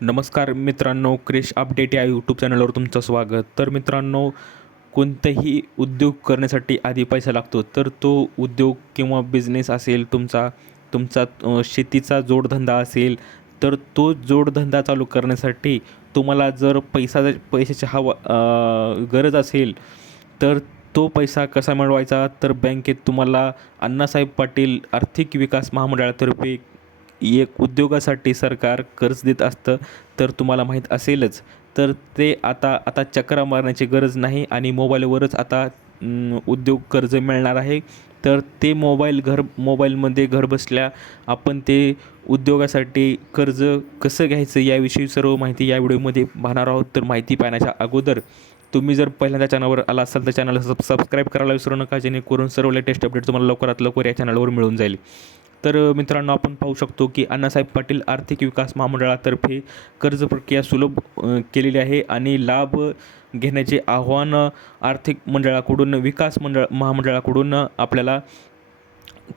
नमस्कार मित्रांनो, क्रिश अपडेट या यूट्यूब चॅनलवर तुमचं स्वागत. तर मित्रांनो, कोणताही उद्योग करण्यासाठी आधी पैसा लागतो. तर तो उद्योग किंवा बिझनेस असेल तुमचा तुमचा शेतीचा जोडधंदा असेल, तर तो जोडधंदा चालू करण्यासाठी तुम्हाला जर पैशाची गरज असेल, तर तो पैसा कसा मिळवायचा? तर बँकेत तुम्हाला अण्णासाहेब पाटील आर्थिक विकास महामंडळातर्फे एक उद्योगासाठी सरकार कर्ज देत असतं. तर तुम्हाला माहीत असेलच. तर ते आता आता चकरा मारण्याची गरज नाही आणि मोबाईलवरच आता उद्योग कर्ज मिळणार आहे. तर ते मोबाईलमध्ये घरबसल्या आपण ते उद्योगासाठी कर्ज कसं घ्यायचं याविषयी सर्व माहिती या व्हिडिओमध्ये पाहणार आहोत. तर माहिती पाहण्याच्या अगोदर तुम्ही जर पहिल्यांदा चॅनलवर आला असाल तर चॅनलला सबस्क्राईब करायला विसरू नका, जेणेकरून सर्व लेटेस्ट अपडेट तुम्हाला लवकरात लवकर या चॅनलवर मिळून जाईल. तर मित्रांनो, आपण पाहू शकतो की अण्णासाहेब पाटील आर्थिक विकास महामंडळातर्फे कर्ज प्रक्रिया सुलभ केलेली आहे आणि लाभ घेण्याचे आव्हान आर्थिक मंडळाकडून महामंडळाकडून आपल्याला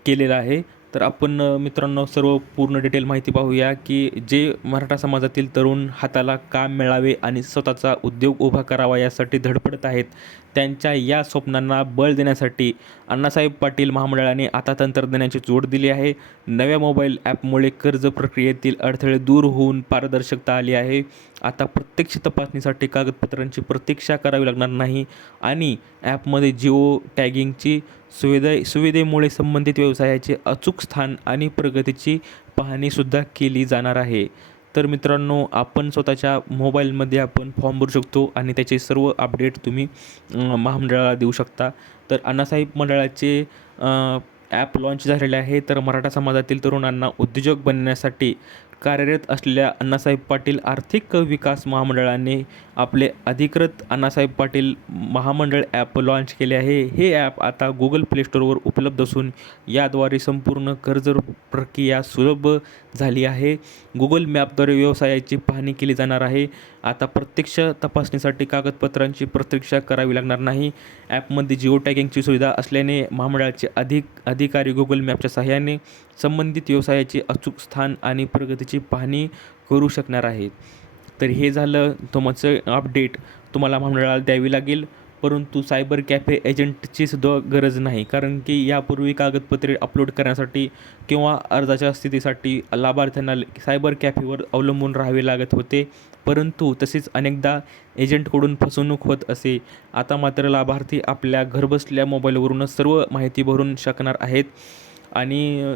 केलेलं आहे. तर आपण मित्रांनो सर्व पूर्ण डिटेल माहिती पाहूया की जे मराठा समाजातील तरुण हाताला काम मिळावे आणि स्वतःचा उद्योग उभा करावा यासाठी धडपडत आहेत, त्यांच्या या स्वप्नांना बळ देण्यासाठी अण्णासाहेब पाटील महामंडळाने आता तंत्रज्ञानाची जोड दिली आहे. नव्या मोबाईल ॲपमुळे कर्ज प्रक्रियेतील अडथळे दूर होऊन पारदर्शकता आली आहे. आता प्रत्यक्ष तपासणीसाठी कागदपत्रांची प्रतीक्षा करावी लागणार नाही आणि ॲपमध्ये जिओ टॅगिंगची सुविधेमुळे संबंधित व्यवसायाचे अचूक स्थान आणि प्रगतीची पाहणीसुद्धा केली जाणार आहे. तर मित्रांनो, आपण स्वतःच्या मोबाईलमध्ये आपण फॉर्म भरू शकतो आणि त्याचे सर्व अपडेट तुम्ही महामंडळाला देऊ शकता. तर अण्णासाहेब मंडळाचे ॲप लॉन्च झालेले आहे. तर मराठा समाजातील तरुणांना उद्योजक बनण्यासाठी कार्यरत असलेल्या अण्णासाहेब पाटील आर्थिक विकास महामंडळाने आपले अधिकृत अण्णासाहेब पाटील महामंडळ ॲप लॉन्च केले आहे. हे ॲप आता गुगल प्ले स्टोअरवर उपलब्ध असून याद्वारे संपूर्ण कर्ज प्रक्रिया सुलभ झाली आहे. गुगल मॅपद्वारे व्यवसायाची पाहणी केली जाणार आहे. आता प्रत्यक्ष तपासणीसाठी कागदपत्रांची प्रतीक्षा करावी लागणार नाही. ॲपमध्ये जिओ टॅगिंगची सुविधा असल्याने महामंडळाचे अधिकारी गुगल मॅपच्या सहाय्याने संबंधित व्यवसायाचे अचूक स्थान आणि प्रगतीची पाहणी करू शकणार आहेत. तर हे झालं तुमचं अपडेट. तुम्हाला महामंडळाला द्यावी लागेल, परंतु सायबर कॅफे एजंटची सुद्धा गरज नाही, कारण की यापूर्वी कागदपत्रे अपलोड करण्यासाठी किंवा अर्जाच्या स्थितीसाठी लाभार्थ्यांना सायबर कॅफेवर अवलंबून राहावे लागत होते, परंतु तसेच अनेकदा एजंटकडून फसवणूक होत असे. आता मात्र लाभार्थी आपल्या घरबसल्या मोबाईलवरूनच सर्व माहिती भरून शकणार आहेत आणि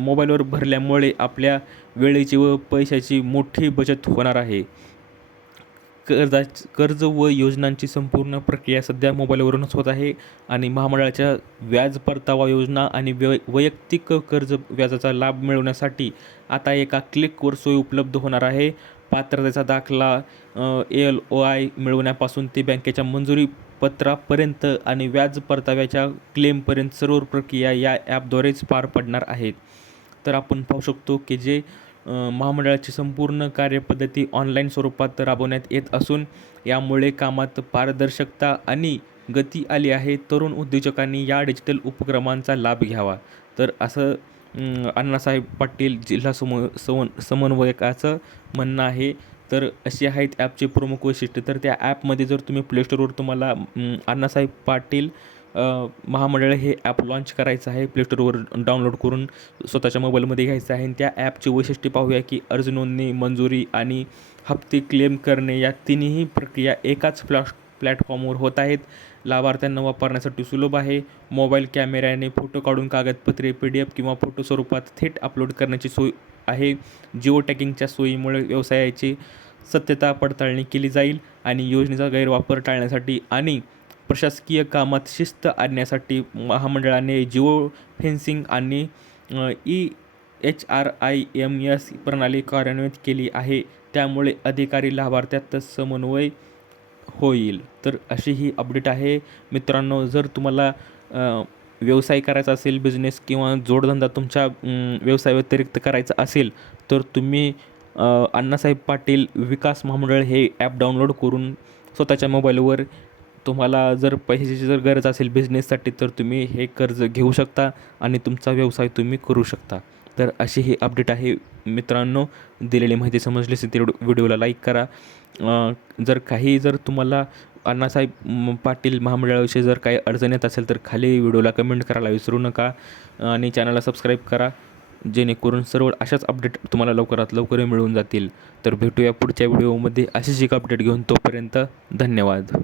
मोबाईलवर भरल्यामुळे आपल्या वेळेची व पैशाची मोठी बचत होणार आहे. कर्ज व योजनांची संपूर्ण प्रक्रिया सध्या मोबाईलवरूनच होत आहे आणि महामंडळाच्या व्याज परतावा योजना आणि वैयक्तिक कर्ज व्याजाचा लाभ मिळवण्यासाठी आता एका क्लिकवर सोय उपलब्ध होणार आहे. पात्रतेचा दाखला, ALOI मिळवण्यापासून ते बँकेच्या मंजुरी पत्रापर्यंत आणि व्याज परताव्याच्या क्लेमपर्यंत सर्व प्रक्रिया या ॲपद्वारेच पार पडणार आहेत. तर आपण पाहू शकतो की जे महामंडळाची संपूर्ण कार्यपद्धती ऑनलाईन स्वरूपात राबवण्यात येत असून यामुळे कामात पारदर्शकता आणि गती आली आहे. तरुण उद्योजकांनी या डिजिटल उपक्रमांचा लाभ घ्यावा. तर असं अण्णासाहेब पाटील जिल्हा समन्वयकाचं म्हणणं आहे. तर अशी आहेत ॲपचे प्रमुख वैशिष्ट्य. तर त्या ॲपमध्ये जर तुम्ही प्ले स्टोअरवर तुम्हाला अण्णासाहेब पाटील महामंडळ हे ॲप लॉन्च करायचं आहे. प्ले स्टोअरवर डाउनलोड करून स्वतःच्या मोबाईलमध्ये घ्यायचं आहे आणि त्या ॲपची वैशिष्ट्ये पाहूया की अर्ज नोंदणी, मंजुरी आणि हप्ते क्लेम करणे या तिन्ही प्रक्रिया एकाच प्लॅटफॉर्मवर होत आहेत. लाभार्थ्यांना वापरण्यासाठी सुलभ आहे. मोबाईल कॅमेऱ्याने फोटो काढून कागदपत्रे PDF किंवा फोटो स्वरूपात थेट अपलोड करण्याची सोय आहे. जिओ टॅगिंगच्या सोयीमुळे व्यवसायाची सत्यता पडताळणी केली जाईल आणि योजनेचा गैरवापर टाळण्यासाठी आणि प्रशासकीय कामात शिस्त आणण्यासाठी महामंडळाने जिओ फेन्सिंग आणि EHRIMS प्रणाली कार्यान्वित केली आहे. त्यामुळे अधिकारी लाभार्थ्यात समन्वय होईल. तर अशी ही अपडेट आहे मित्रांनो. जर तुम्हाला व्यवसाय करायचा असेल, बिझनेस किंवा जोडधंदा तुमच्या व्यवसाय व्यतिरिक्त करायचा असेल, तर तुम्ही अण्णासाहेब पाटील विकास महामंडळ हे ॲप डाउनलोड करून स्वतःच्या मोबाईलवर तुम्हाला जर पैशाची जर गरज असेल बिझनेससाठी, तर तुम्ही हे कर्ज घेऊ शकता आणि तुमचा व्यवसाय तुम्ही करू शकता. तर अशी ही अपडेट आहे मित्रांनो. दिलेली माहिती समजली असेल तर व्हिडिओला लाईक करा. जर तुम्हाला अण्णासाहेब पाटील महामंडळाविषयी जर काही अडचण येत असेल तर खाली व्हिडिओला कमेंट करायला विसरू नका आणि चॅनलला सबस्क्राईब करा, जेणेकरून सर्व अशाच अपडेट तुम्हाला लवकरात लवकर मिळून जातील. तर भेटूया पुढच्या व्हिडिओमध्ये अशीच एक अपडेट घेऊन. तोपर्यंत धन्यवाद.